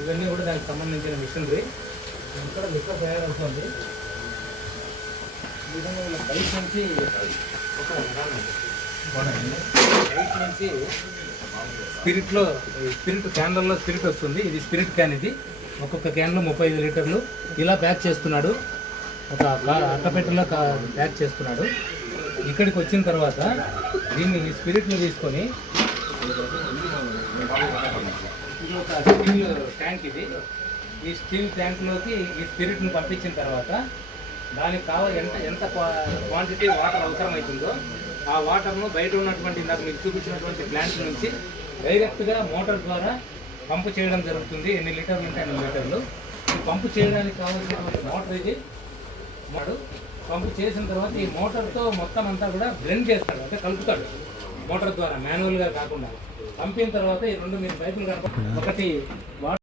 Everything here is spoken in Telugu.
ఇవన్నీ కూడా దానికి సంబంధించిన మిషనరీ. ఇక్కడ లిక్క తయారవుతుంది ఈ విధంగా వీళ్ళ బయట నుంచి ఒక బయట నుంచి స్పిరిట్లో స్పిరిట్ క్యాన్లలో స్పిరిట్ వస్తుంది. ఇది స్పిరిట్ క్యాన్ ఇది. ఒక్కొక్క క్యాన్లో ముప్పై ఐదు లీటర్లు. ఇలా ప్యాక్ చేస్తున్నాడు. ఒక అట్టపెట్టెలో ప్యాక్ చేస్తున్నాడు. ఇక్కడికి వచ్చిన తర్వాత దీన్ని ఈ స్పిరిట్ని తీసుకొని ఇది ఒక స్టీల్ ట్యాంక్ ఇది. ఈ స్టీల్ ట్యాంక్లోకి ఈ స్పిరిట్ని పంపించిన తర్వాత దానికి కావాలి ఎంత ఎంత క్వాంటిటీ వాటర్ అవసరమవుతుందో ఆ వాటర్ను బయట ఉన్నటువంటి నాకు మీకు చూపించినటువంటి ప్లాంట్ నుంచి డైరెక్ట్గా మోటార్ ద్వారా పంపు చేయడం జరుగుతుంది. ఎన్ని లీటర్లు ఉంటాయి ఎన్ని లీటర్లు. ఈ పంపు చేయడానికి కావాల్సినటువంటి మోటార్ ఇది. వాడు పంపు చేసిన తర్వాత ఈ మోటార్తో మొత్తం అంతా కూడా బ్లెండ్ చేస్తాడు. అంటే కలుపుతాడు. మోటార్ ద్వారా మాన్యువల్గా కాకుండా పంపిన తర్వాత ఈ రెండు మీరు పైపులు కనుక ఒకటి వాటర్